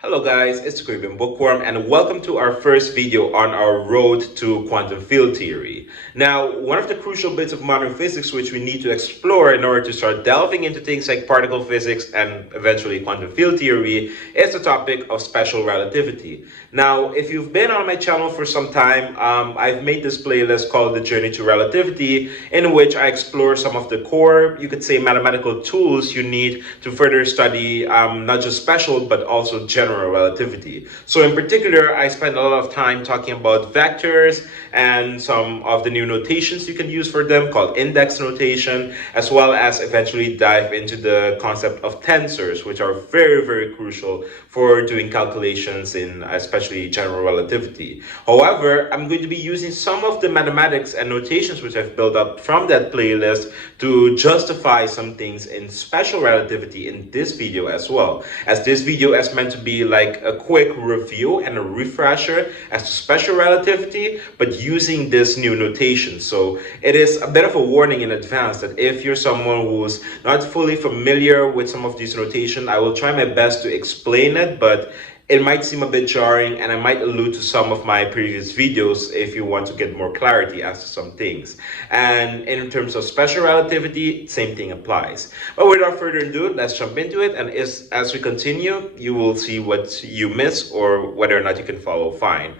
Hello guys, it's the Caribbean Bookworm and welcome to our first video on our road to quantum field theory. Now, one of the crucial bits of modern physics which we need to explore in order to start delving into things like particle physics and eventually quantum field theory is the topic of special relativity. Now, if you've been on my channel for some time, I've made this playlist called The Journey to Relativity, in which I explore some of the core, you could say, mathematical tools you need to further study not just special but also general relativity. So in particular, I spend a lot of time talking about vectors and some of the new notations you can use for them called index notation, as well as eventually dive into the concept of tensors, which are very crucial for doing calculations in especially general relativity. However, I'm going to be using some of the mathematics and notations which I've built up from that playlist to justify some things in special relativity in this video as well, as this video is meant to be like a quick review and a refresher as to special relativity, but using this new notation. So it is a bit of a warning in advance that if you're someone who's not fully familiar with some of these notation, I will try my best to explain it, but it might seem a bit jarring and I might allude to some of my previous videos if you want to get more clarity as to some things. And in terms of special relativity, same thing applies. But without further ado, let's jump into it, and as we continue, you will see what you miss or whether or not you can follow fine.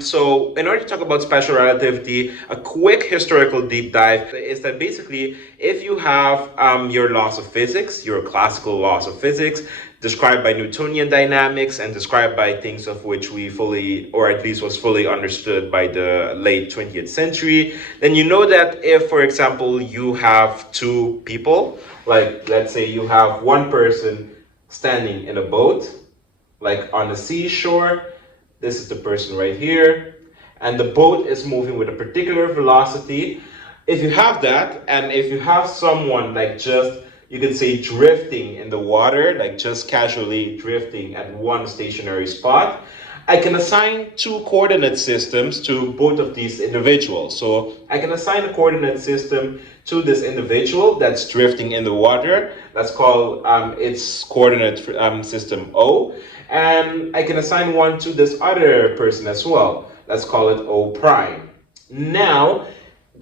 So in order to talk about special relativity, a quick historical deep dive is that basically if you have your laws of physics, your classical laws of physics, described by Newtonian dynamics and described by things of which we fully, or at least was fully understood by the late 20th century, then you know that if, for example, you have two people, like let's say you have one person standing in a boat, like on the seashore, this is the person right here, and the boat is moving with a particular velocity. If you have that, and if you have someone like just, you can say, drifting in the water, like just casually drifting at one stationary spot, I can assign two coordinate systems to both of these individuals. So I can assign a coordinate system to this individual that's drifting in the water. Let's call its coordinate system O. And I can assign one to this other person as well. Let's call it O prime. Now,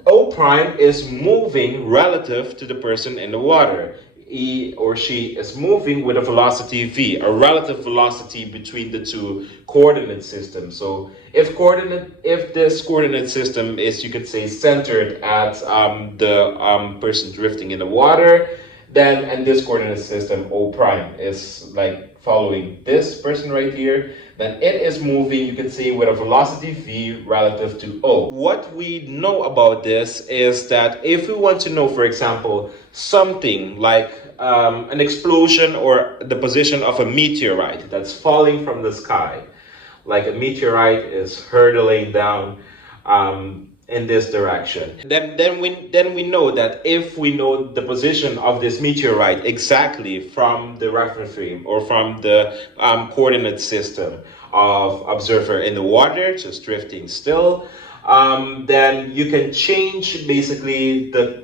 O prime is moving relative to the person in the water. He or she is moving with a velocity v, a relative velocity between the two coordinate systems. So if this coordinate system is, you could say, centered at the person drifting in the water, then, and this coordinate system O prime is like following this person right here, then it is moving, you can see, with a velocity v relative to O. What we know about this is that if we want to know, for example, something like an explosion or the position of a meteorite that's falling from the sky, like a meteorite is hurtling down in this direction, then we know that if we know the position of this meteorite exactly from the reference frame or from the coordinate system of observer in the water, just drifting still, then you can change basically the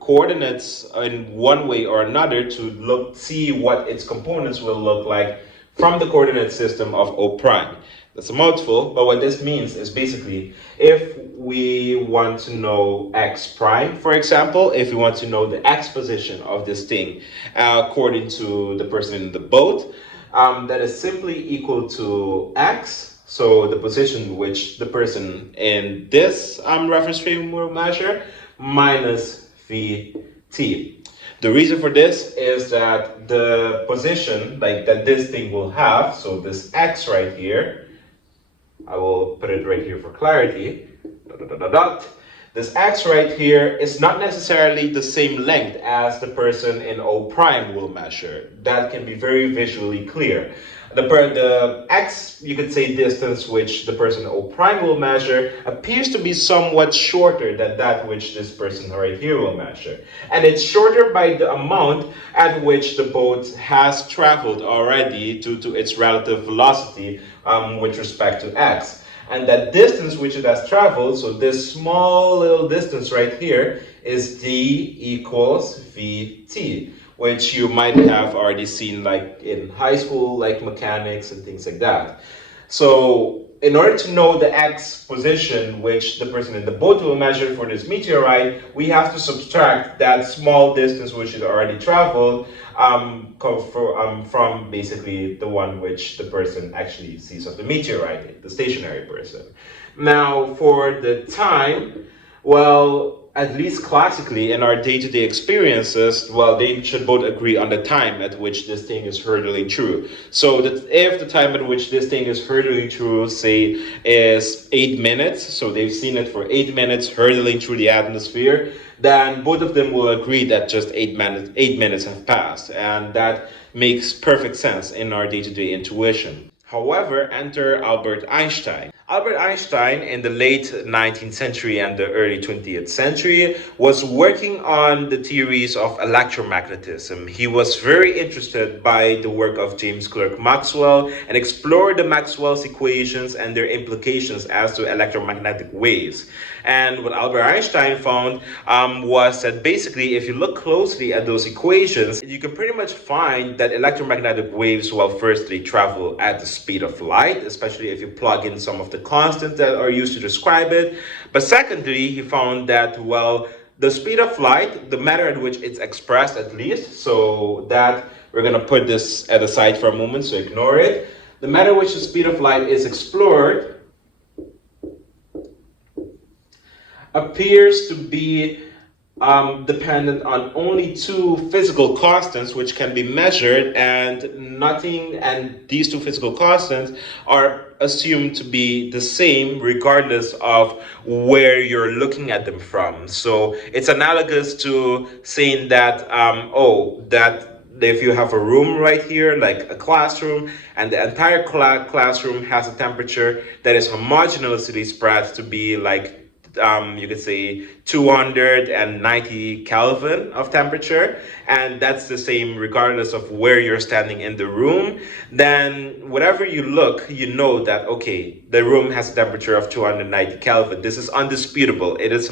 coordinates in one way or another to see what its components will look like from the coordinate system of O prime. That's a mouthful, but what this means is basically if we want to know x prime, for example, if we want to know the x position of this thing according to the person in the boat, that is simply equal to x, so the position which the person in this reference frame will measure, minus vt. The reason for this is that the position like that this thing will have, so this x right here, I will put it right here for clarity, this x right here is not necessarily the same length as the person in O prime will measure. That can be very visually clear. The x, you could say, distance which the person O prime will measure appears to be somewhat shorter than that which this person right here will measure. And it's shorter by the amount at which the boat has traveled already due to its relative velocity with respect to x. And that distance which it has traveled, so this small little distance right here, is d equals vt, which you might have already seen like in high school, like mechanics and things like that. So in order to know the x position which the person in the boat will measure for this meteorite, we have to subtract that small distance which it already traveled from basically the one which the person actually sees of the meteorite, the stationary person. Now for the time, well, at least classically in our day-to-day experiences, well, they should both agree on the time at which this thing is hurtling through. So that if the time at which this thing is hurtling through, say, is 8 minutes, so they've seen it for 8 minutes hurtling through the atmosphere, then both of them will agree that just 8 minutes have passed, and that makes perfect sense in our day-to-day intuition. However, enter Albert Einstein. Albert Einstein, in the late 19th century and the early 20th century, was working on the theories of electromagnetism. He was very interested by the work of James Clerk Maxwell and explored the Maxwell's equations and their implications as to electromagnetic waves. And what Albert Einstein found was that basically, if you look closely at those equations, you can pretty much find that electromagnetic waves, well, firstly, travel at the speed of light, especially if you plug in some of the constants that are used to describe it. But secondly, he found that, well, the speed of light, the manner in which it's expressed at least, so that we're going to put this at the side for a moment, so ignore it. The manner in which the speed of light is explored appears to be dependent on only two physical constants which can be measured, and these two physical constants are assumed to be the same regardless of where you're looking at them from. So it's analogous to saying that that if you have a room right here, like a classroom, and the entire classroom has a temperature that is homogeneously spread to be like you could say 290 Kelvin of temperature, and that's the same regardless of where you're standing in the room, then whatever you look, you know that, okay, the room has a temperature of 290 Kelvin. This is undisputable. It is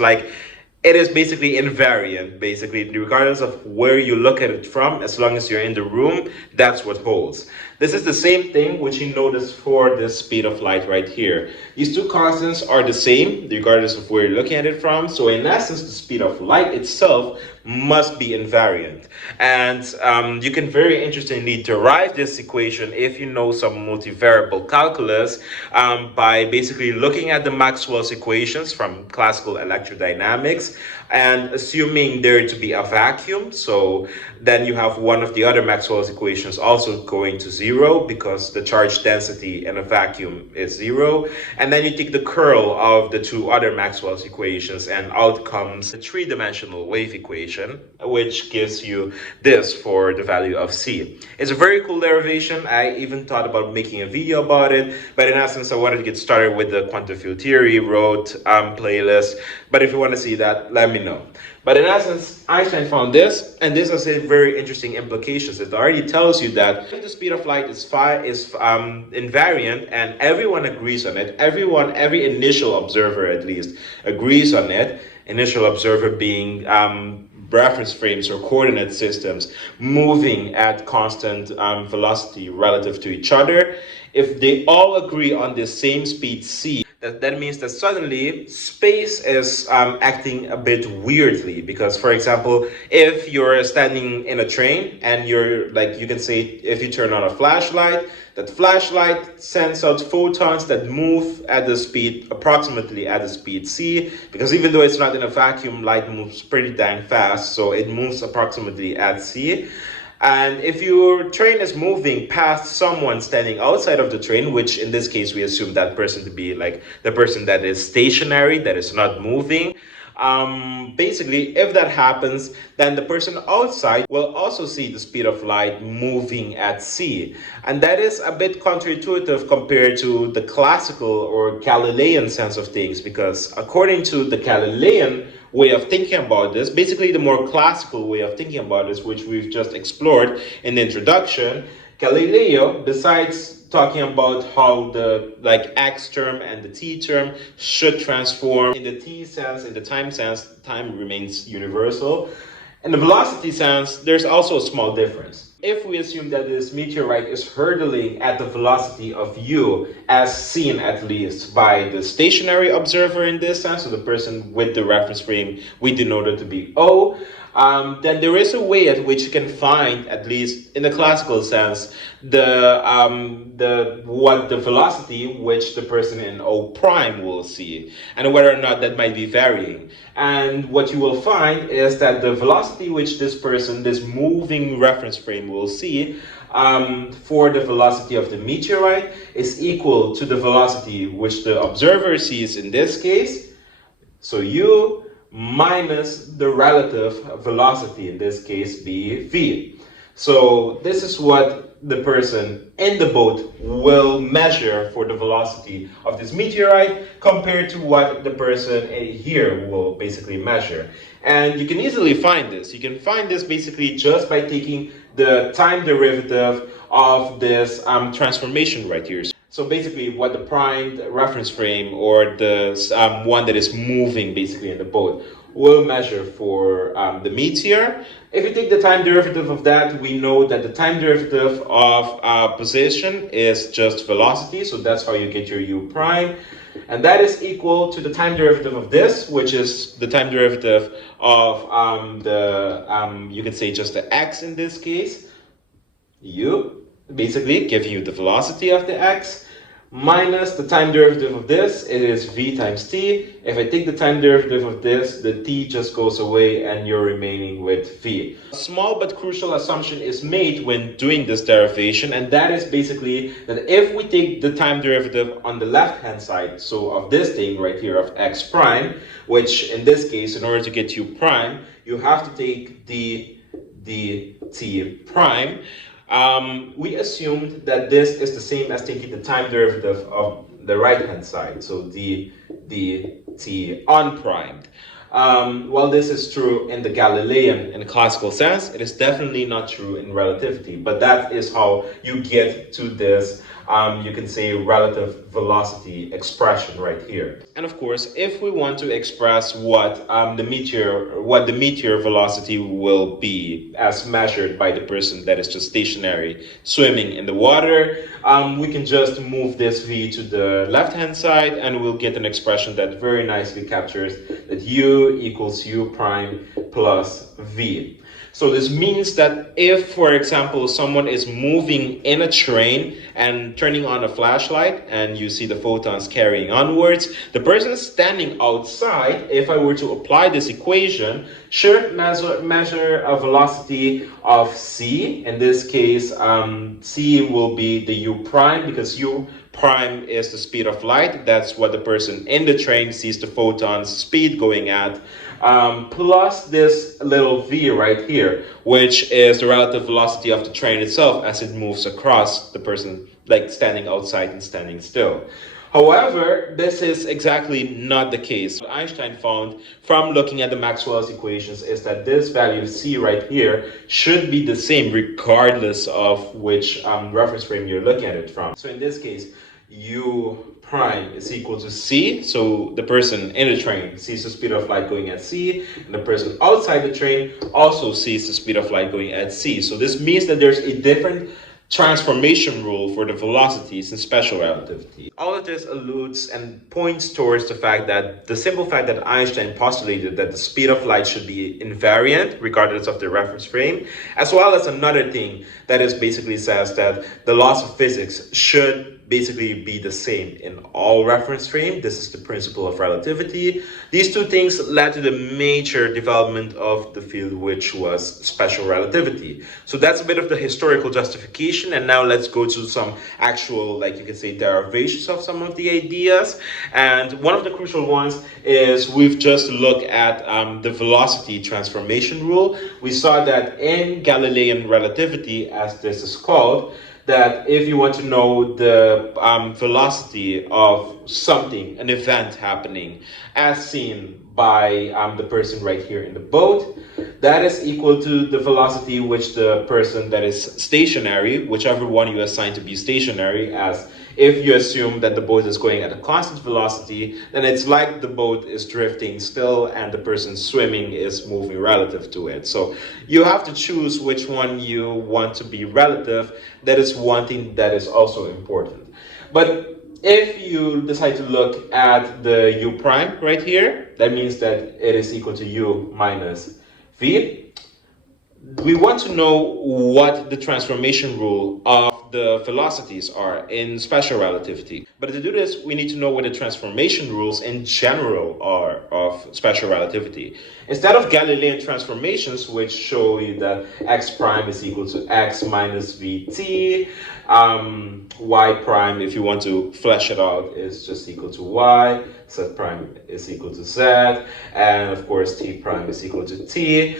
basically invariant, basically, regardless of where you look at it from, as long as you're in the room, that's what holds. This is the same thing which you notice for the speed of light right here. These two constants are the same, regardless of where you're looking at it from. So in essence, the speed of light itself must be invariant. And you can very interestingly derive this equation if you know some multivariable calculus by basically looking at the Maxwell's equations from classical electrodynamics and assuming there to be a vacuum. So then you have one of the other Maxwell's equations also going to zero because the charge density in a vacuum is zero. And then you take the curl of the two other Maxwell's equations, and out comes the three-dimensional wave equation, which gives you this for the value of C. It's a very cool derivation. I even thought about making a video about it, but in essence, I wanted to get started with the quantum field theory road playlist. But if you want to see that, let me know. But in essence, Einstein found this, and this has a very interesting implications. It already tells you that if the speed of light is invariant, and everyone agrees on it, every initial observer at least agrees on it, initial observer being reference frames or coordinate systems moving at constant velocity relative to each other, if they all agree on the same speed c, that means that suddenly space is acting a bit weirdly. Because, for example, if you're standing in a train and you're like, you can say, if you turn on a flashlight, that flashlight sends out photons that move at the speed, approximately at the speed c, because even though it's not in a vacuum, light moves pretty dang fast, so it moves approximately at c. And if your train is moving past someone standing outside of the train, which in this case we assume that person to be like the person that is stationary, that is not moving, basically if that happens, then the person outside will also see the speed of light moving at c. And that is a bit counterintuitive compared to the classical or Galilean sense of things, because according to the Galilean way of thinking about this, basically the more classical way of thinking about this, which we've just explored in the introduction, Galileo, besides talking about how the x term and the t term should transform in the t sense, in the time sense, time remains universal. In the velocity sense, there's also a small difference. If we assume that this meteorite is hurtling at the velocity of u, as seen at least by the stationary observer in this sense, so the person with the reference frame we denote it to be O, then there is a way at which you can find, at least in the classical sense, the velocity which the person in O prime will see, and whether or not that might be varying. And what you will find is that the velocity which this person, this moving reference frame, will see for the velocity of the meteorite is equal to the velocity which the observer sees in this case, so u, minus the relative velocity, in this case be v. So this is what the person in the boat will measure for the velocity of this meteorite compared to what the person here will basically measure. And you can easily find this. You can find this basically just by taking the time derivative of this transformation right here. So basically what the primed reference frame, or the one that is moving basically in the boat, will measure for the meteor. If you take the time derivative of that, we know that the time derivative of position is just velocity, so that's how you get your u prime. And that is equal to the time derivative of this, which is the time derivative of you could say just the x in this case, u, basically giving you the velocity of the x, minus the time derivative of this, it is v times t. If I take the time derivative of this, the t just goes away and you're remaining with v. A small but crucial assumption is made when doing this derivation, and that is basically that if we take the time derivative on the left hand side, so of this thing right here of x prime, which in this case, in order to get u prime, you have to take the dt prime. We assumed that this is the same as taking the time derivative of the right hand side, so the t unprimed. While this is true in the Galilean and classical sense, it is definitely not true in relativity, but that is how you get to this you can say relative velocity expression right here. And of course, if we want to express what the meteor velocity will be as measured by the person that is just stationary swimming in the water, we can just move this v to the left hand side and we'll get an expression that very nicely captures that u equals u prime plus v. So this means that if, for example, someone is moving in a train and turning on a flashlight and you see the photons carrying onwards, the person standing outside, if I were to apply this equation, should measure a velocity of c. In this case, c will be the u prime, because u prime is the speed of light. That's what the person in the train sees the photon's speed going at. Plus this little v right here, which is the relative velocity of the train itself as it moves across the person, like standing outside and standing still. However, this is exactly not the case. What Einstein found from looking at the Maxwell's equations is that this value of c right here should be the same regardless of which reference frame you're looking at it from. So in this case, u prime is equal to c, so the person in the train sees the speed of light going at c, and the person outside the train also sees the speed of light going at c. So this means that there's a different transformation rule for the velocities in special relativity. All of this alludes and points towards the fact that the simple fact that Einstein postulated that the speed of light should be invariant regardless of the reference frame, as well as another thing that is basically says that the laws of physics should basically be the same in all reference frame. This is the principle of relativity. These two things led to the major development of the field, which was special relativity. So that's a bit of the historical justification, and now let's go to some actual, like you can say, derivations of some of the ideas. And one of the crucial ones is we've just looked at the velocity transformation rule. We saw that in Galilean relativity, as this is called, that if you want to know the velocity of something, an event happening, as seen by the person right here in the boat, that is equal to the velocity which the person that is stationary, whichever one you assign to be stationary, as if you assume that the boat is going at a constant velocity, then it's like the boat is drifting still and the person swimming is moving relative to it. So you have to choose which one you want to be relative. That is one thing that is also important. But if you decide to look at the u prime right here, that means that it is equal to u minus v. We want to know what the transformation rule of the velocities are in special relativity. But to do this, we need to know what the transformation rules in general are of special relativity. Instead of Galilean transformations, which show you that x prime is equal to x minus vt, y prime, if you want to flesh it out, is just equal to y, z prime is equal to z, and of course t prime is equal to t.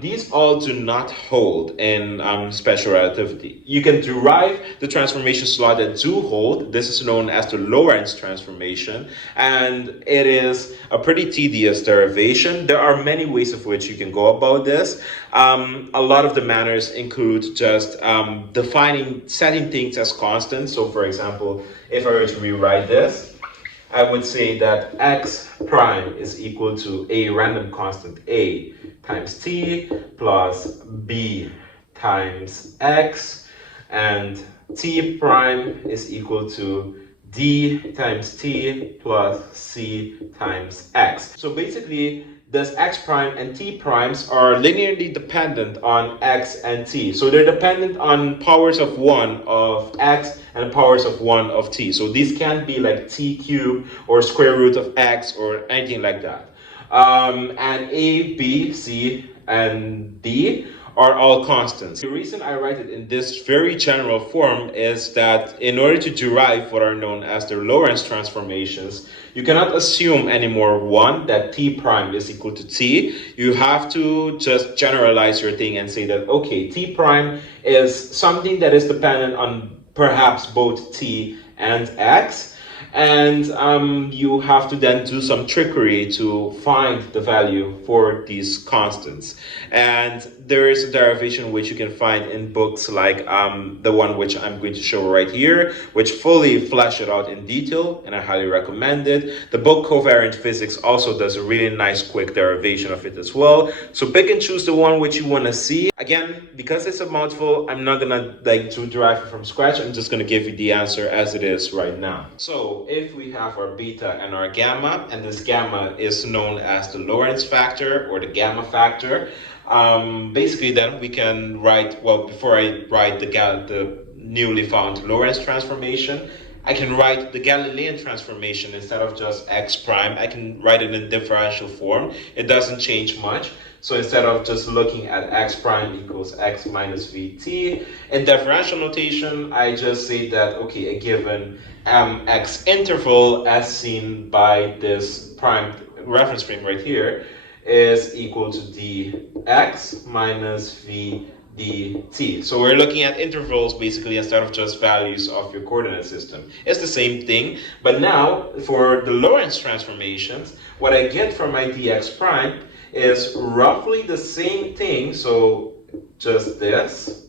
These all do not hold in special relativity. You can derive the transformations law that do hold. This is known as the Lorentz transformation, and it is a pretty tedious derivation. There are many ways of which you can go about this. A lot of the manners include just setting things as constants. So for example, if I were to rewrite this, I would say that x prime is equal to a random constant a times t plus b times x, and t prime is equal to d times t plus c times x. So basically, this x prime and t primes are linearly dependent on x and t. So they're dependent on powers of 1 of x and powers of 1 of t. So these can't be like t cubed or square root of x or anything like that. And a, b, c, and d are all constants. The reason I write it in this very general form is that in order to derive what are known as the Lorentz transformations, you cannot assume anymore, one, that t prime is equal to t. You have to just generalize your thing and say that, okay, t prime is something that is dependent on perhaps both t and x. And you have to then do some trickery to find the value for these constants. And there is a derivation which you can find in books like the one which I'm going to show right here, which fully flesh it out in detail, and I highly recommend it. The book Covariant Physics also does a really nice quick derivation of it as well. So pick and choose the one which you want to see. Again, because it's a mouthful, I'm not gonna to derive it from scratch. I'm just gonna give you the answer as it is right now. So if we have our beta and our gamma, and this gamma is known as the Lorentz factor or the gamma factor, basically then we can write, well, before I write the newly found Lorentz transformation, I can write the Galilean transformation instead of just x prime. I can write it in differential form. It doesn't change much. So instead of just looking at x prime equals x minus vt, in differential notation, I just say that, okay, a given x interval as seen by this prime reference frame right here is equal to dx minus v dt. So we're looking at intervals basically instead of just values of your coordinate system. It's the same thing, but now for the Lorentz transformations, what I get from my dx prime is roughly the same thing, so just this,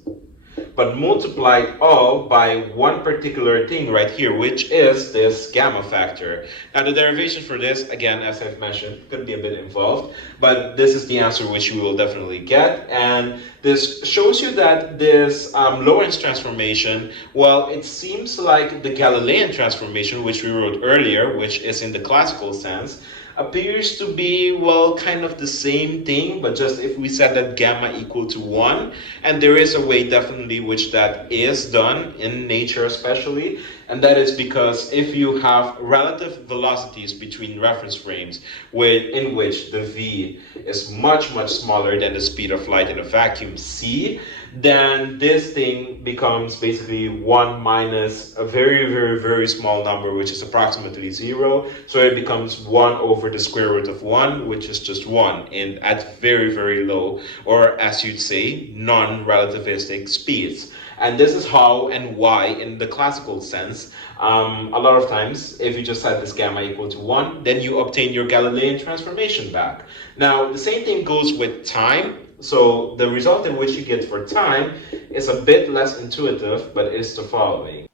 but multiplied all by one particular thing right here, which is this gamma factor. Now the derivation for this, again, as I've mentioned, could be a bit involved, but this is the answer which you will definitely get. And this shows you that this Lorentz transformation, well, it seems like the Galilean transformation, which we wrote earlier, which is in the classical sense, appears to be, well, kind of the same thing, but just if we set that gamma equal to 1, and there is a way definitely which that is done in nature especially, and that is because if you have relative velocities between reference frames in which the v is much smaller than the speed of light in a vacuum c, then this thing becomes basically 1 minus a very small number, which is approximately 0. So it becomes 1 over the square root of 1, which is just 1, and at very low, or as you'd say, non-relativistic speeds. And this is how and why in the classical sense. A lot of times, if you just set this gamma equal to 1, then you obtain your Galilean transformation back. Now, the same thing goes with time. So the result in which you get for time is a bit less intuitive, but is the following.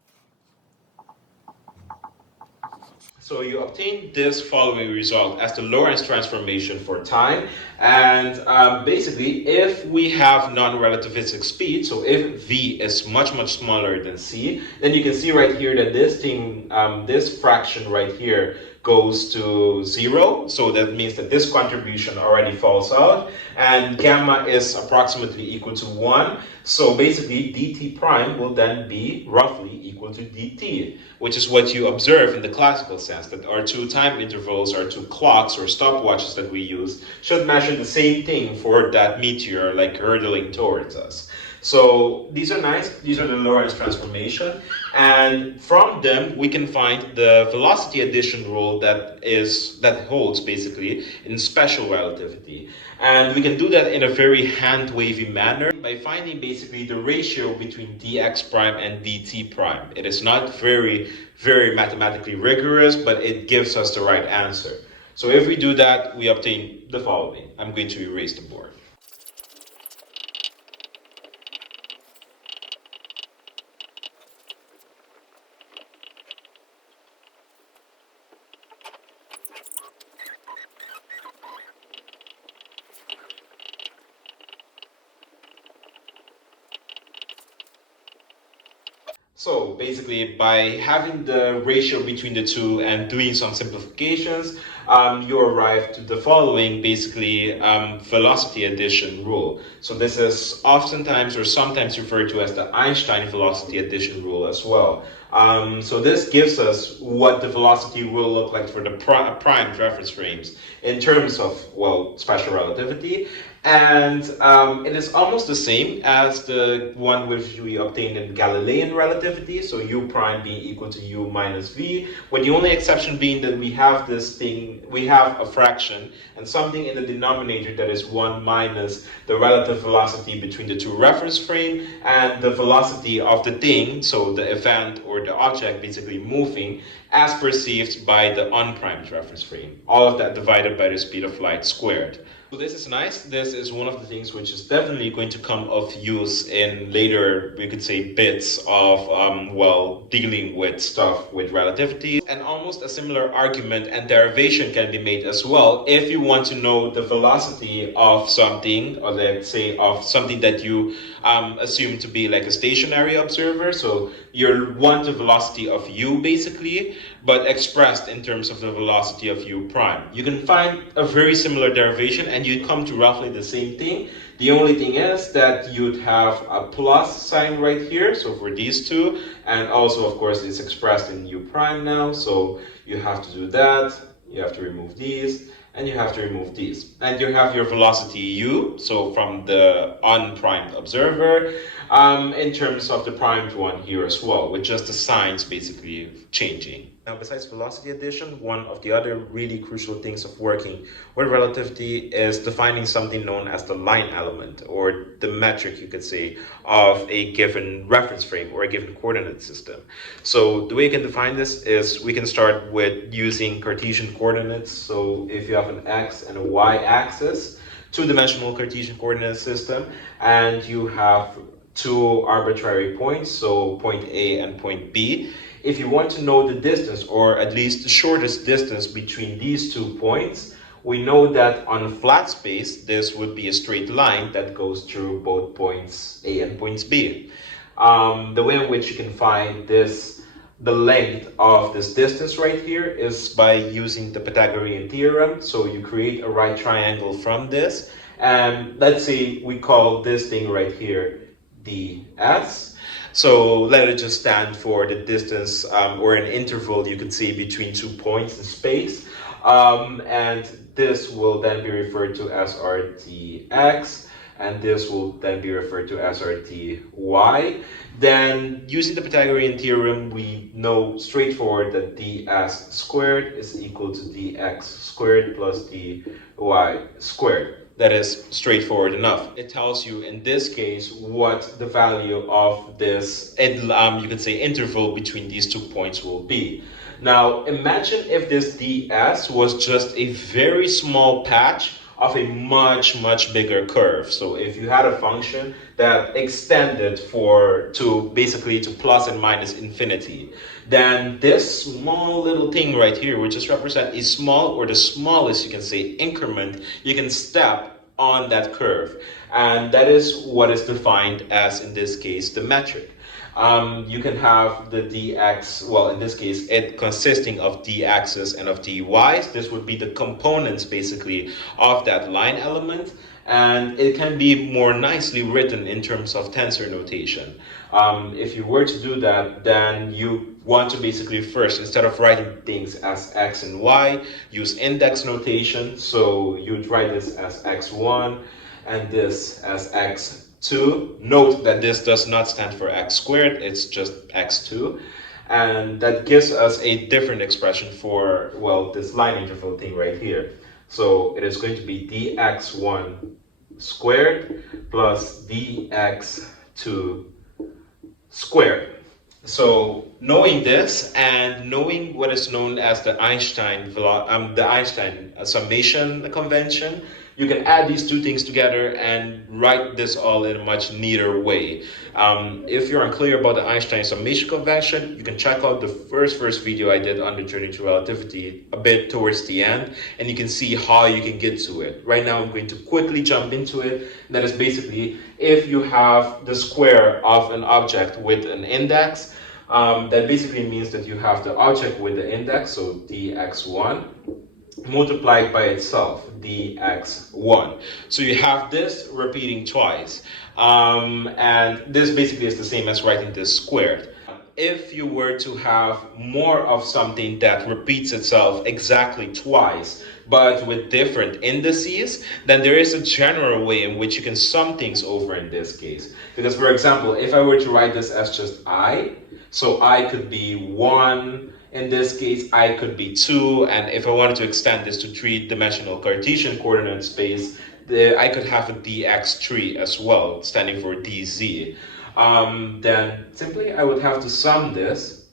So you obtain this following result as the Lorentz transformation for time. And basically, if we have non-relativistic speed, so if v is much, much smaller than c, then you can see right here that this thing, this fraction right here goes to 0. So that means that this contribution already falls out. And gamma is approximately equal to 1. So basically, dt prime will then be roughly equal to dt, which is what you observe in the classical sense, that our two time intervals, our two clocks or stopwatches that we use, should measure the same thing for that meteor, like hurtling towards us. So these are nice. These are the Lorentz transformation, and from them we can find the velocity addition rule that holds basically in special relativity, and we can do that in a very hand wavy manner by finding basically the ratio between dx prime and dt prime. It is not very mathematically rigorous, but it gives us the right answer. So if we do that, we obtain the following. I'm going to erase the board. So basically, by having the ratio between the two and doing some simplifications, you arrive to the following, basically, velocity addition rule. So this is oftentimes or sometimes referred to as the Einstein velocity addition rule as well. So this gives us what the velocity will look like for the primed reference frames in terms of, well, special relativity. And it is almost the same as the one which we obtained in Galilean relativity, so u prime being equal to u minus v, with the only exception being that we have this thing, we have a fraction and something in the denominator that is 1 minus the relative velocity between the two reference frame and the velocity of the thing, so the event or the object basically moving as perceived by the unprimed reference frame. All of that divided by the speed of light squared. So this is nice. This is one of the things which is definitely going to come of use in later, we could say, bits of, well, dealing with stuff with relativity. And almost a similar argument and derivation can be made as well if you want to know the velocity of something, or let's say of something that you assume to be like a stationary observer. So you want the velocity of u basically, but expressed in terms of the velocity of u prime. You can find a very similar derivation and you'd come to roughly the same thing. The only thing is that you'd have a plus sign right here, so for these two, and also of course it's expressed in u prime now, so you have to do that, you have to remove these, and you have to remove these. And you have your velocity u, so from the unprimed observer, in terms of the primed one here as well, with just the signs basically changing. Now, besides velocity addition, one of the other really crucial things of working with relativity is defining something known as the line element, or the metric, you could say, of a given reference frame or a given coordinate system. So the way you can define this is we can start with using Cartesian coordinates. So if you have an x and a y axis, two-dimensional Cartesian coordinate system, and you have two arbitrary points, so point A and point B. If you want to know the distance, or at least the shortest distance between these 2 points, we know that on a flat space, this would be a straight line that goes through both points A and points B. The way in which you can find this, the length of this distance right here, is by using the Pythagorean theorem. So you create a right triangle from this, and let's say we call this thing right here ds. So let it just stand for the distance or an interval, you could say, between 2 points in space. And this will then be referred to as our dx, and this will then be referred to as our dy. Then, using the Pythagorean theorem, we know straightforward that ds squared is equal to dx squared plus dy squared. that is straightforward enough. It tells you in this case what the value of this, you could say, interval between these 2 points will be. Now imagine if this ds was just a very small patch of a much bigger curve. So if you had a function that extended to basically to plus and minus infinity, then this small little thing right here, which just represent a small, or the smallest you can say, increment you can step on that curve, and that is what is defined as, in this case, the metric. You can have the dx, well, in this case, it consisting of d-axis and of dy. This would be the components, basically, of that line element, and it can be more nicely written in terms of tensor notation. If you were to do that, then you want to basically first, instead of writing things as x and y, use index notation. So you'd write this as x1 and this as x2. Note that this does not stand for x squared, it's just x2. And that gives us a different expression for, well, this line interval thing right here. So it is going to be dx1 squared plus dx2 squared. So knowing this and knowing what is known as the Einstein summation convention, you can add these two things together and write this all in a much neater way. If you're unclear about the Einstein summation convention, you can check out the first video I did on the journey to relativity a bit towards the end, and you can see how you can get to it. Right now I'm going to quickly jump into it. That is basically, if you have the square of an object with an index, that basically means that you have the object with the index, so dx1, multiplied by itself, dx1. So you have this repeating twice, and this basically is the same as writing this squared. If you were to have more of something that repeats itself exactly twice, but with different indices, then there is a general way in which you can sum things over in this case. Because, for example, if I were to write this as just I, so I could be 1, in this case, I could be 2, and if I wanted to extend this to 3-dimensional Cartesian coordinate space, I could have a dx3 as well, standing for dz. Then simply I would have to sum this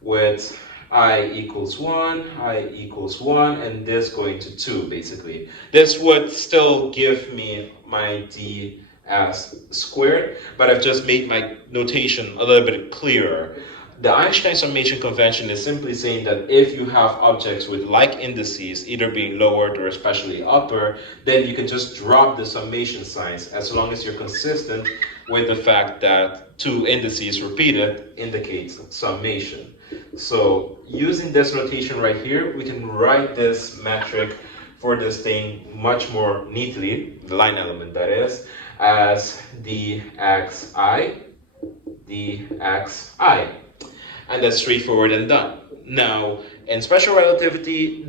with I equals 1, I equals 1, and this going to 2, basically. This would still give me my d as squared, but I've just made my notation a little bit clearer. The Einstein summation convention is simply saying that if you have objects with like indices, either being lowered or especially upper, then you can just drop the summation signs as long as you're consistent with the fact that 2 indices repeated indicates summation. So using this notation right here, we can write this metric for this thing much more neatly, the line element that is, as dxi, dxi. And that's straightforward and done. Now, in special relativity,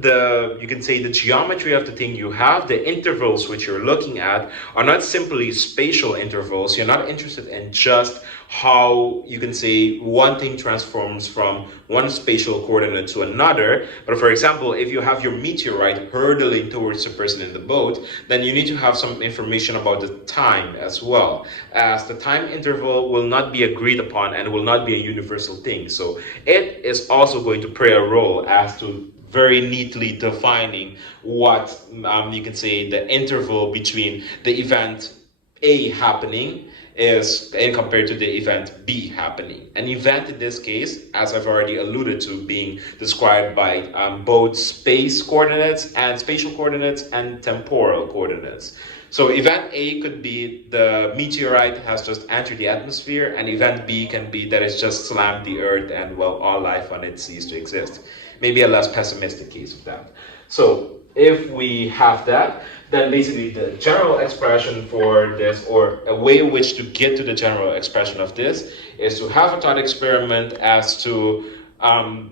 you can say the geometry of the thing you have, the intervals which you're looking at, are not simply spatial intervals. You're not interested in just how, you can say, one thing transforms from one spatial coordinate to another. But for example, if you have your meteorite hurtling towards the person in the boat, then you need to have some information about the time as well, as the time interval will not be agreed upon and will not be a universal thing. So it is also going to play a role as to very neatly defining what you can say the interval between the event A happening is compared to the event B happening. An event in this case, as I've already alluded to, being described by both space coordinates and spatial coordinates and temporal coordinates. So event A could be the meteorite has just entered the atmosphere, and event B can be that it's just slammed the earth and, well, all life on it ceased to exist. Maybe a less pessimistic case of that. So if we have that, then basically the general expression for this, or a way in which to get to the general expression of this, is to have a thought experiment as to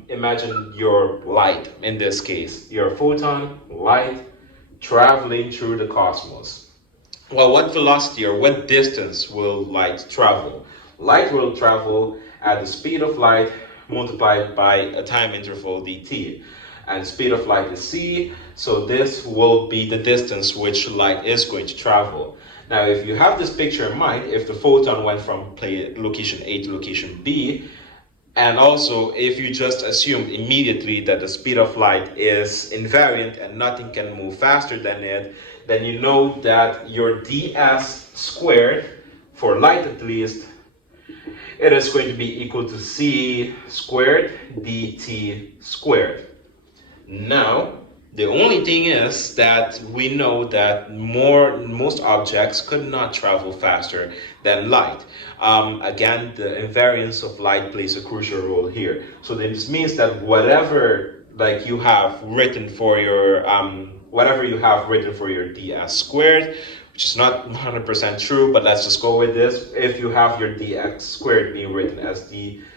imagine your light, in this case, your photon, light, traveling through the cosmos. Well, what velocity or what distance will light travel? Light will travel at the speed of light multiplied by a time interval dt. and speed of light is c, so this will be the distance which light is going to travel. Now, if you have this picture in mind, if the photon went from location A to location B, and also if you just assumed immediately that the speed of light is invariant and nothing can move faster than it, then you know that your ds squared, for light at least, it is going to be equal to c squared dt squared. Now, the only thing is that we know that most objects could not travel faster than light. Again, the invariance of light plays a crucial role here. So this means that whatever you have written for your ds squared, which is not 100% true, but let's just go with this. If you have your dx squared being written as dx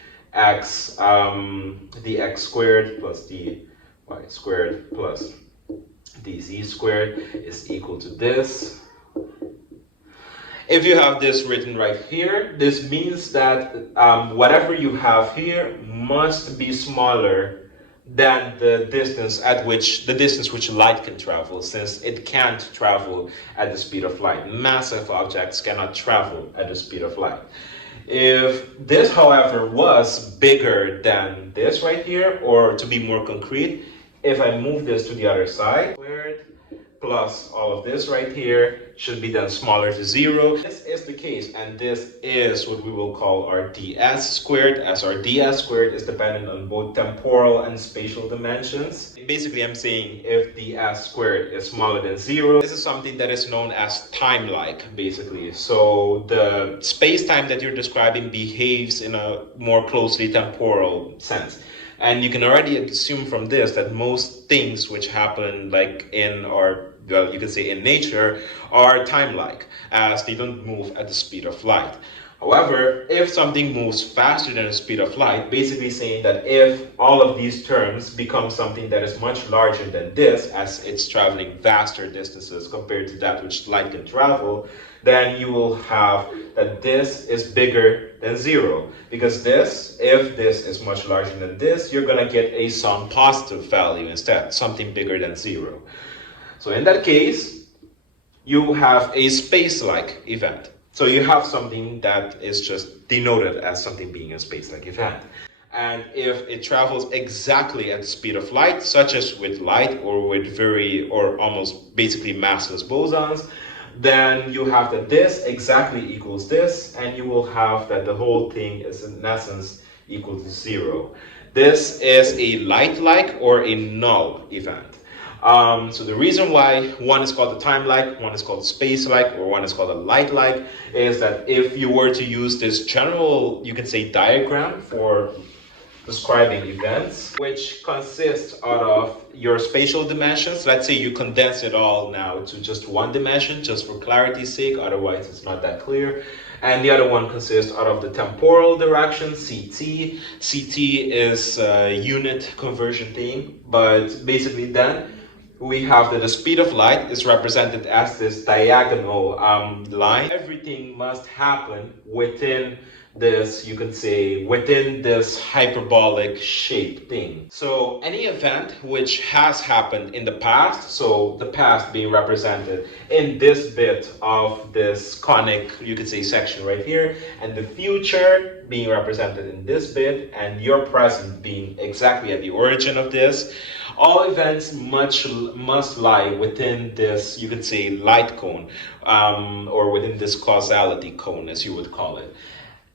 squared plus dy squared plus dz squared is equal to this. If you have this written right here, this means that whatever you have here must be smaller than the distance which light can travel, since it can't travel at the speed of light. Massive objects cannot travel at the speed of light. If this, however, was bigger than this right here, or to be more concrete, if I move this to the other side, squared plus all of this right here should be then smaller to 0. This is the case, and this is what we will call our ds squared, as our ds squared is dependent on both temporal and spatial dimensions. Basically, I'm saying if ds squared is smaller than 0, this is something that is known as time-like, basically. So the space-time that you're describing behaves in a more closely temporal sense. And you can already assume from this that most things which happen you could say in nature are time-like, as they don't move at the speed of light. However, if something moves faster than the speed of light, basically saying that if all of these terms become something that is much larger than this, as it's traveling vaster distances compared to that which light can travel, then you will have that this is bigger than 0. Because if this is much larger than this, you're going to get some positive value instead, something bigger than 0. So in that case, you have a space-like event. So you have something that is just denoted as something being a space-like event. And if it travels exactly at the speed of light, such as with light or with almost basically massless bosons, then you have that this exactly equals this, and you will have that the whole thing is in essence equal to 0. This is a light-like or a null event. So the reason why one is called a time-like, one is called space-like, or one is called a light-like, is that if you were to use this general, you can say, diagram for describing events, which consists out of your spatial dimensions. Let's say you condense it all now to just one dimension, just for clarity's sake, otherwise it's not that clear. And the other one consists out of the temporal direction, ct. Ct is a unit conversion thing, but basically then we have that the speed of light is represented as this diagonal line. Everything must happen within this, you could say, within this hyperbolic shape thing. So any event which has happened in the past, so the past being represented in this bit of this conic, you could say, section right here, and the future being represented in this bit, and your present being exactly at the origin of this, all events must lie within this, you could say, light cone, or within this causality cone, as you would call it.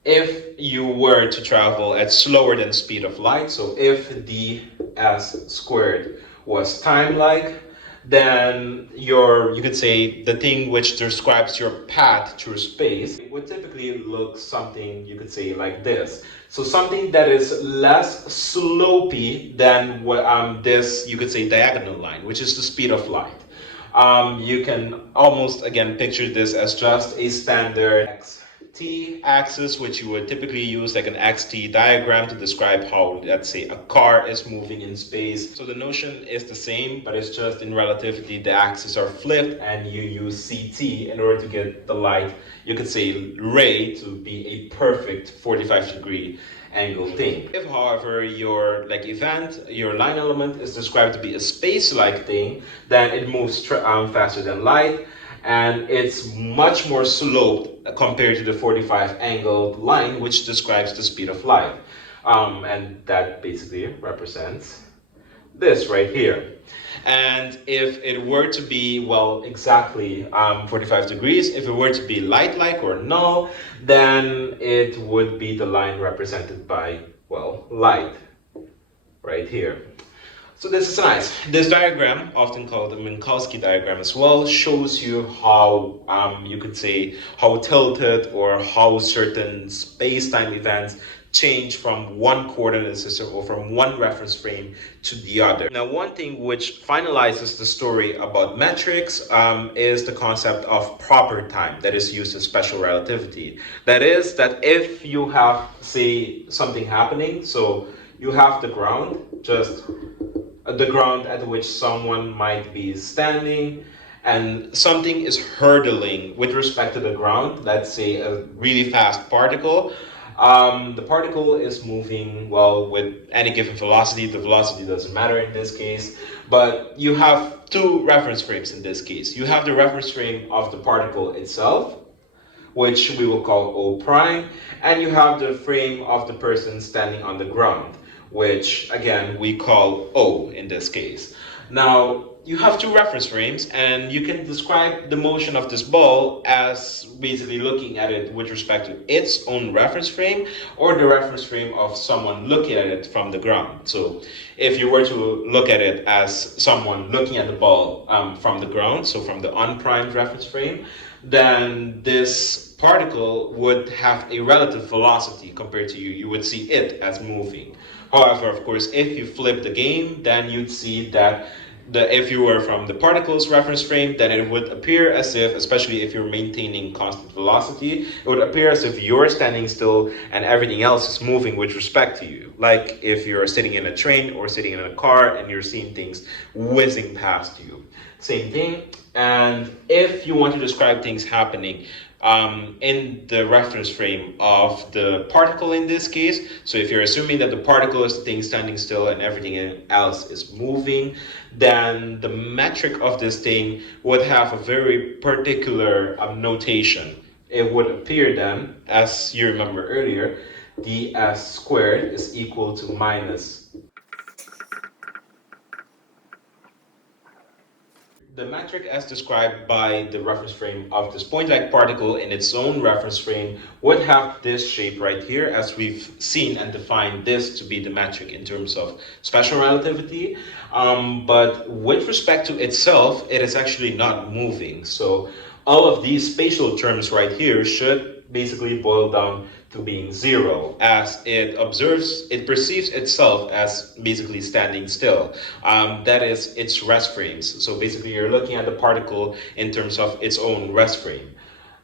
If you were to travel at slower than speed of light, so if ds squared was time-like, then you could say the thing which describes your path through space would typically look something, you could say, like this. So something that is less slopey than this, you could say, diagonal line, which is the speed of light. You can almost, again, picture this as just a standard t-axis, which you would typically use like an xt diagram to describe how, let's say, a car is moving in space. So the notion is the same, but it's just in relativity the axes are flipped, and you use ct in order to get the light, you could say, ray to be a perfect 45-degree angle thing. If, however, your event, your line element is described to be a space-like thing, then it moves faster than light, and it's much more sloped compared to the 45 angled line, which describes the speed of light. And that basically represents this right here. And if it were to be, well, exactly 45 degrees, if it were to be light-like or null, then it would be the line represented by, well, light right here. So this is nice. This diagram, often called the Minkowski diagram as well, shows you how, you could say, how tilted or how certain space-time events change from one coordinate system or from one reference frame to the other. Now, one thing which finalizes the story about metrics is the concept of proper time that is used in special relativity. That is, that if you have, say, something happening, so you have the ground, just the ground at which someone might be standing, and something is hurtling with respect to the ground, let's say a really fast particle. The particle is moving, well, with any given velocity. The velocity doesn't matter in this case, but you have two reference frames in this case. You have the reference frame of the particle itself, which we will call O prime, and you have the frame of the person standing on the ground, which again we call O in this case. Now, you have two reference frames, and you can describe the motion of this ball as basically looking at it with respect to its own reference frame or the reference frame of someone looking at it from the ground. So if you were to look at it as someone looking at the ball from the ground, so from the unprimed reference frame, then this particle would have a relative velocity compared to you. You would see it as moving. However, of course, if you flip the game, then you'd see that if you were from the particle's reference frame, then it would appear as if, especially if you're maintaining constant velocity, it would appear as if you're standing still and everything else is moving with respect to you. Like if you're sitting in a train or sitting in a car and you're seeing things whizzing past you. Same thing. And if you want to describe things happening in the reference frame of the particle in this case, so if you're assuming that the particle is the thing standing still and everything else is moving, then the metric of this thing would have a very particular notation. It would appear then, as you remember earlier, ds squared is equal to minus the metric as described by the reference frame of this point-like particle in its own reference frame would have this shape right here, as we've seen and defined this to be the metric in terms of special relativity. But with respect to itself, it is actually not moving. So all of these spatial terms right here should basically boil down to being zero, as it perceives itself as basically standing still. That is its rest frames. So basically you're looking at the particle in terms of its own rest frame.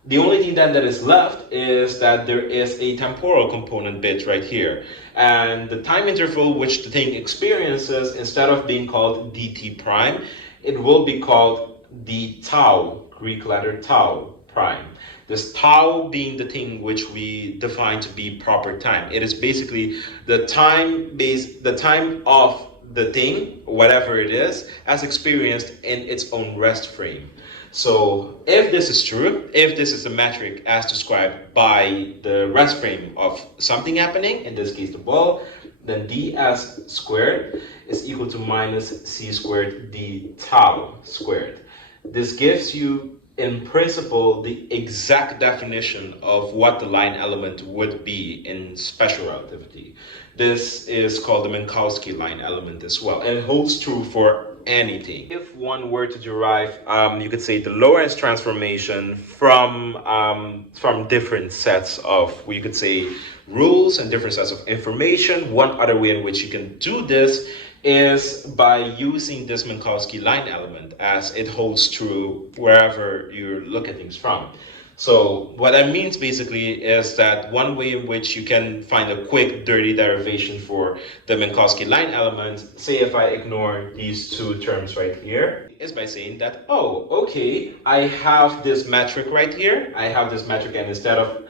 The only thing then that is left is that there is a temporal component bit right here. And the time interval which the thing experiences, instead of being called dt prime, it will be called d tau, Greek letter tau prime. This tau being the thing which we define to be proper time. It is basically the time of the thing, whatever it is, as experienced in its own rest frame. So if this is true, if this is the metric as described by the rest frame of something happening, in this case the ball, then ds squared is equal to minus c squared d tau squared. This gives you in principle the exact definition of what the line element would be in special relativity. This is called the Minkowski line element as well, and it holds true for anything. If one were to derive, you could say, the Lorentz transformation from different sets of, you could say, rules and different sets of information, one other way in which you can do this is by using this Minkowski line element, as it holds true wherever you look at things from. So what that means basically is that one way in which you can find a quick, dirty derivation for the Minkowski line element, say if I ignore these two terms right here, is by saying that, oh, okay, I have this metric right here. I have this metric, and instead of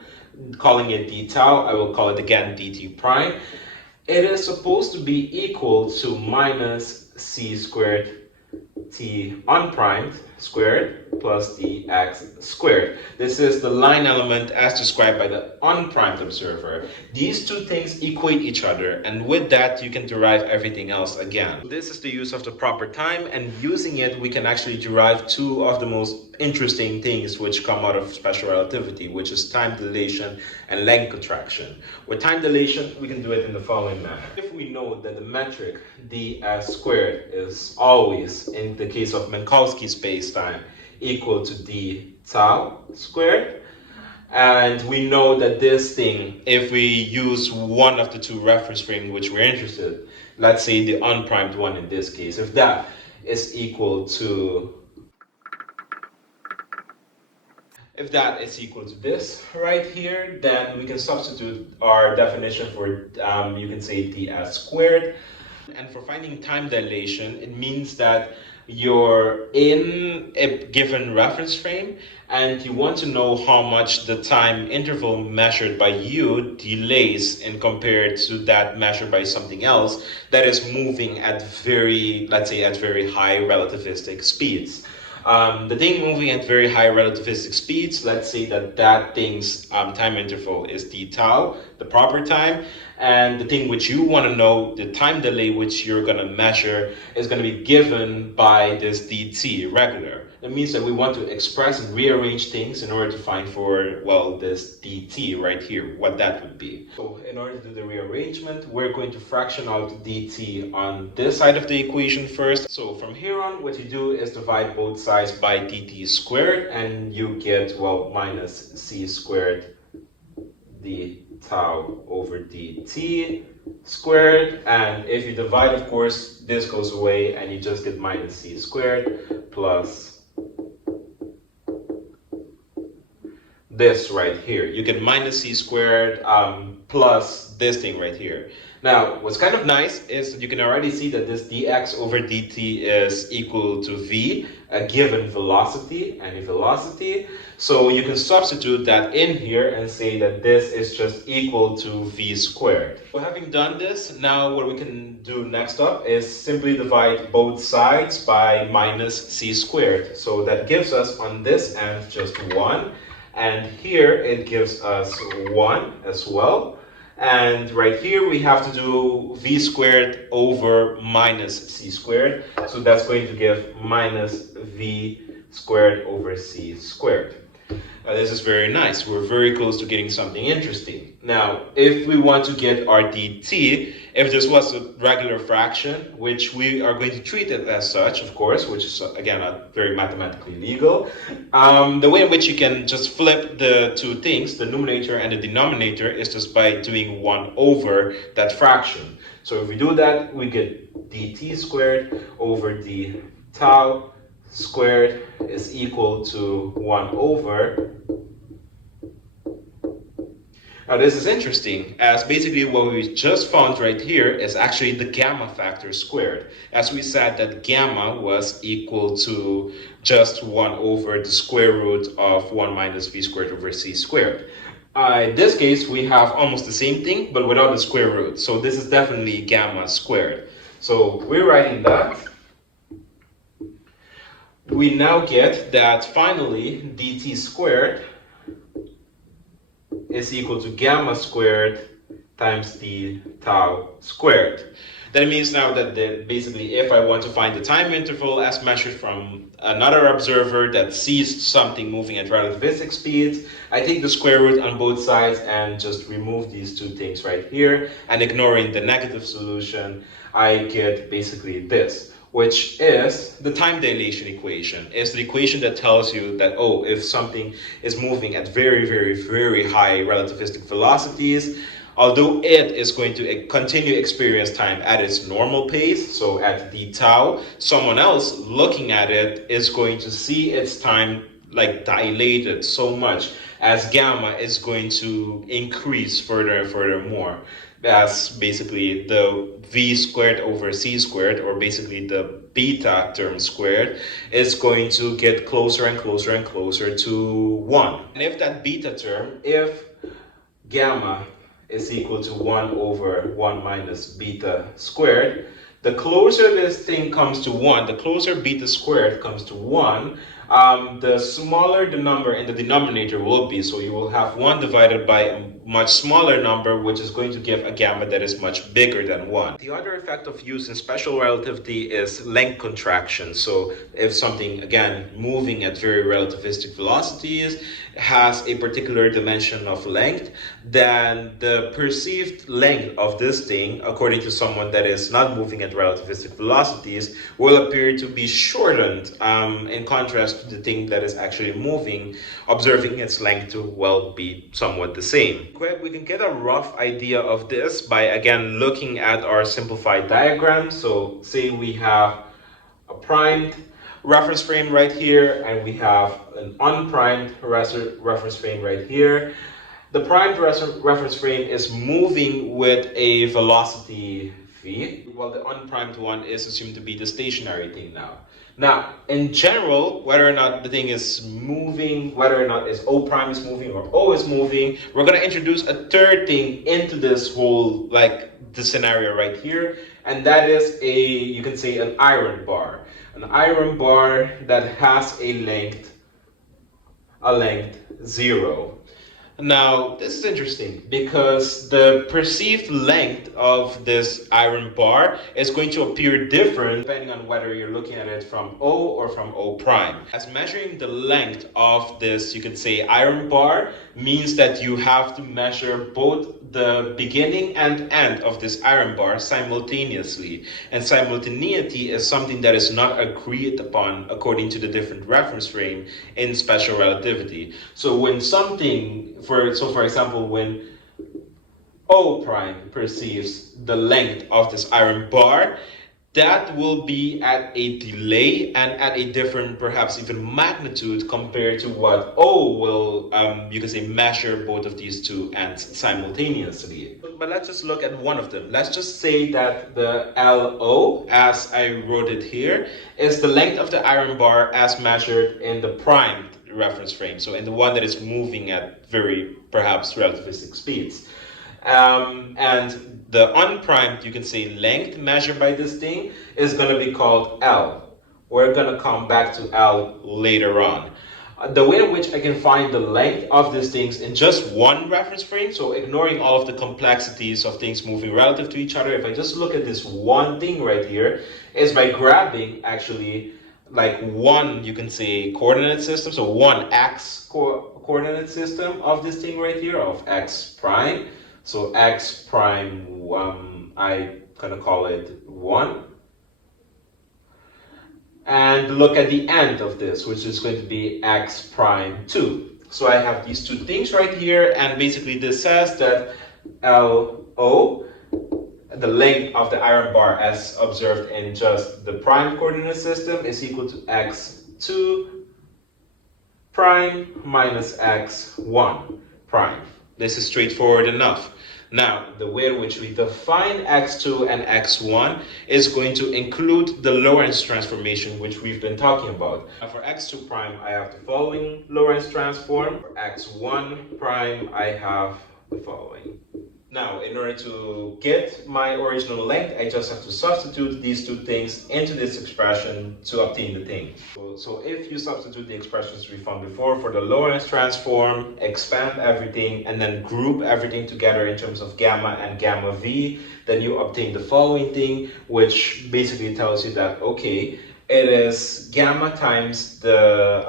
calling it d tau, I will call it again dt prime. It is supposed to be equal to minus c squared t unprimed squared plus dx squared. This is the line element as described by the unprimed observer. These two things equate each other, and with that you can derive everything else again. This is the use of the proper time, and using it we can actually derive two of the most interesting things which come out of special relativity, which is time dilation and length contraction. With time dilation we can do it in the following manner. If we know that the metric ds squared is always, in the case of Minkowski spacetime, equal to d tau squared, and we know that this thing, if we use one of the two reference frames which we're interested, let's say the unprimed one in this case, if that is equal to this right here, then we can substitute our definition for, you can say ds squared. And for finding time dilation, it means that you're in a given reference frame and you want to know how much the time interval measured by you delays in compared to that measured by something else that is moving at let's say at very high relativistic speeds. The thing moving at very high relativistic speeds, let's say that thing's time interval is d tau, the proper time, and the thing which you want to know, the time delay which you're going to measure, is going to be given by this dt regular. That means that we want to express and rearrange things in order to find for, well, this dt right here, what that would be. So in order to do the rearrangement, we're going to fraction out dt on this side of the equation first. So from here on, what you do is divide both sides by dt squared, and you get, well, minus c squared d tau over dt squared. And if you divide, of course, this goes away and you just get minus c squared plus this right here. You get minus c squared plus this thing right here. Now, what's kind of nice is that you can already see that this dx over dt is equal to v, a given velocity, any velocity. So you can substitute that in here and say that this is just equal to v squared. So having done this, now what we can do next up is simply divide both sides by minus c squared. So that gives us on this end just 1. And here it gives us 1 as well. And right here we have to do v squared over minus c squared. So that's going to give minus v squared over c squared. This is very nice. We're very close to getting something interesting. Now, if we want to get our dt, if this was a regular fraction, which we are going to treat it as such, of course, which is, again, not very mathematically legal, the way in which you can just flip the two things, the numerator and the denominator, is just by doing 1 over that fraction. So if we do that, we get dt squared over d tau squared is equal to 1 over. Now this is interesting, as basically what we just found right here is actually the gamma factor squared. As we said that gamma was equal to just 1 over the square root of 1 minus v squared over c squared. In this case we have almost the same thing but without the square root. So this is definitely gamma squared. So we're writing that. We now get that finally dt squared is equal to gamma squared times d tau squared. That means now that basically if I want to find the time interval as measured from another observer that sees something moving at relativistic speeds, I take the square root on both sides and just remove these two things right here, and ignoring the negative solution, I get basically this, which is the time dilation equation. It's the equation that tells you that, oh, if something is moving at very, very, very high relativistic velocities, although it is going to continue to experience time at its normal pace, so at d tau, someone else looking at it is going to see its time like dilated so much as gamma is going to increase further and further more. That's basically the v squared over c squared, or basically the beta term squared, is going to get closer and closer and closer to 1. And if that beta term, if gamma is equal to 1 over 1 minus beta squared, the closer this thing comes to 1, the closer beta squared comes to 1, the smaller the number in the denominator will be. So you will have 1 divided by a much smaller number, which is going to give a gamma that is much bigger than 1. The other effect of using special relativity is length contraction. So if something, again, moving at very relativistic velocities has a particular dimension of length, then the perceived length of this thing, according to someone that is not moving at relativistic velocities, will appear to be shortened in contrast to the thing that is actually moving, observing its length to, well, be somewhat the same. We can get a rough idea of this by, again, looking at our simplified diagram. So say we have a primed reference frame right here, and we have an unprimed reference frame right here. The primed reference frame is moving with a velocity v, while the unprimed one is assumed to be the stationary thing now. Now, in general, whether or not the thing is moving, whether or not O prime is moving or O is moving, we're going to introduce a third thing into this whole, like, the scenario right here, and that is you can say an iron bar. An iron bar that has a length 0. Now, this is interesting because the perceived length of this iron bar is going to appear different depending on whether you're looking at it from O or from O prime. As measuring the length of this, you could say, iron bar means that you have to measure both the beginning and end of this iron bar simultaneously. And simultaneity is something that is not agreed upon according to the different reference frame in special relativity. So when something, for example, when O prime perceives the length of this iron bar, that will be at a delay and at a different, perhaps even magnitude compared to what O will, you can say, measure both of these two ends simultaneously. But let's just look at one of them. Let's just say that the LO, as I wrote it here, is the length of the iron bar as measured in the primed reference frame. So in the one that is moving at very, perhaps, relativistic speeds. And the unprimed, you can say, length measured by this thing is going to be called L. We're going to come back to L later on. The way in which I can find the length of these things in just one reference frame, so ignoring all of the complexities of things moving relative to each other, if I just look at this one thing right here, is by grabbing, actually, like one, you can say, coordinate system, so one x coordinate system of this thing right here, of x prime. So x prime, I'm going to call it 1. And look at the end of this, which is going to be x prime 2. So I have these two things right here, and basically this says that LO, the length of the iron bar as observed in just the prime coordinate system, is equal to x2 prime minus x1 prime. This is straightforward enough. Now, the way in which we define x2 and x1 is going to include the Lorentz transformation, which we've been talking about. Now, for x2 prime, I have the following Lorentz transform. For x1 prime, I have the following. Now, in order to get my original length, I just have to substitute these two things into this expression to obtain the thing. So if you substitute the expressions we found before for the Lorentz transform, expand everything, and then group everything together in terms of gamma and gamma v, then you obtain the following thing, which basically tells you that, okay, it is gamma times the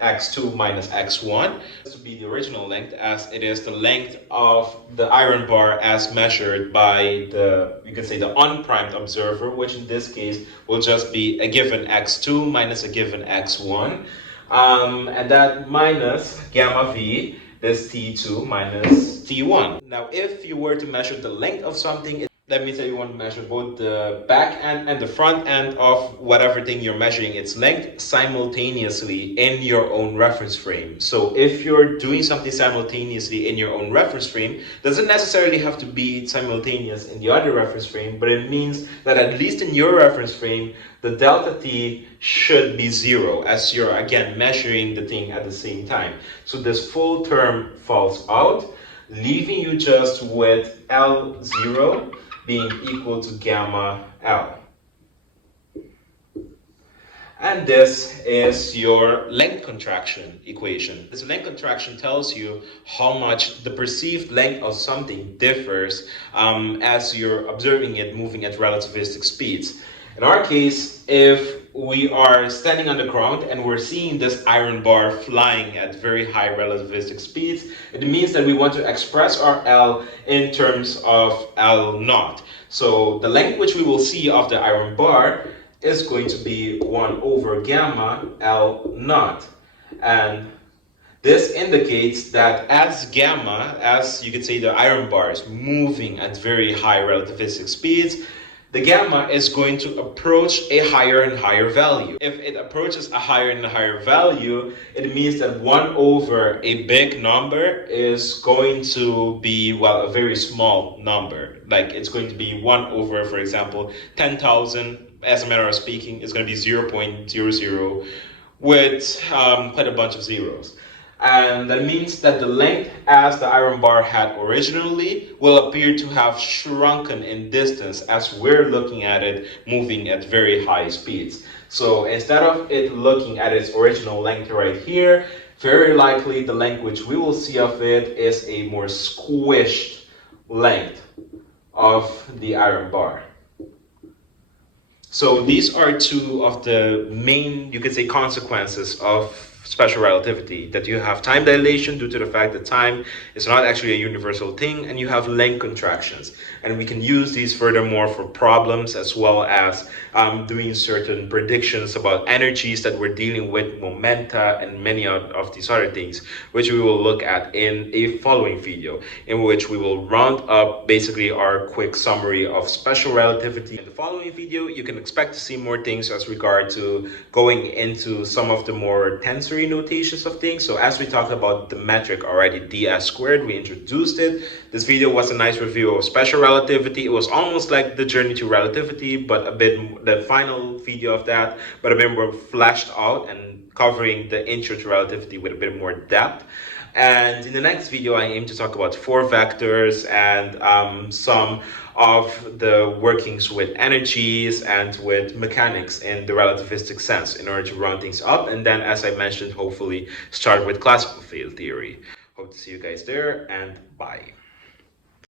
x2 minus x1 to be the original length, as it is the length of the iron bar as measured by the, you could say, the unprimed observer, which in this case will just be a given x2 minus a given x1, and that minus gamma v, this t2 minus t1. Now, if you were to measure the length of something, that means that you want to measure both the back end and the front end of whatever thing you're measuring its length simultaneously in your own reference frame. So if you're doing something simultaneously in your own reference frame, doesn't necessarily have to be simultaneous in the other reference frame, but it means that at least in your reference frame, the delta t should be 0, as you're again measuring the thing at the same time. So this full term falls out. leaving you just with L0 being equal to gamma L. And this is your length contraction equation. This length contraction tells you how much the perceived length of something differs as you're observing it moving at relativistic speeds. In our case, if we are standing on the ground and we're seeing this iron bar flying at very high relativistic speeds, it means that we want to express our L in terms of L naught. So the length which we will see of the iron bar is going to be 1 over gamma L naught. And this indicates that as gamma, as you could say the iron bar is moving at very high relativistic speeds, the gamma is going to approach a higher and higher value. If it approaches a higher and higher value, it means that 1 over a big number is going to be, well, a very small number. Like it's going to be 1 over, for example, 10,000. As a matter of speaking, it's going to be 0.00 with quite a bunch of zeros. And that means that the length as the iron bar had originally will appear to have shrunken in distance as we're looking at it moving at very high speeds. So instead of it looking at its original length right here, very likely the length which we will see of it is a more squished length of the iron bar. So these are two of the main, you could say, consequences of special relativity, that you have time dilation due to the fact that time is not actually a universal thing, and you have length contractions. And we can use these furthermore for problems as well as doing certain predictions about energies that we're dealing with, momenta, and many of these other things, which we will look at in a following video, in which we will round up basically our quick summary of special relativity. In the following video, you can expect to see more things as regard to going into some of the more tensor notations of things. So as we talked about the metric already, ds squared, we introduced it. This video was a nice review of special relativity. It was almost like the journey to relativity, but a bit the final video of that, but a bit more fleshed out and covering the intro to relativity with a bit more depth. And in the next video, I aim to talk about 4 vectors and some of the workings with energies and with mechanics in the relativistic sense in order to round things up. And then, as I mentioned, hopefully start with classical field theory. Hope to see you guys there, and bye.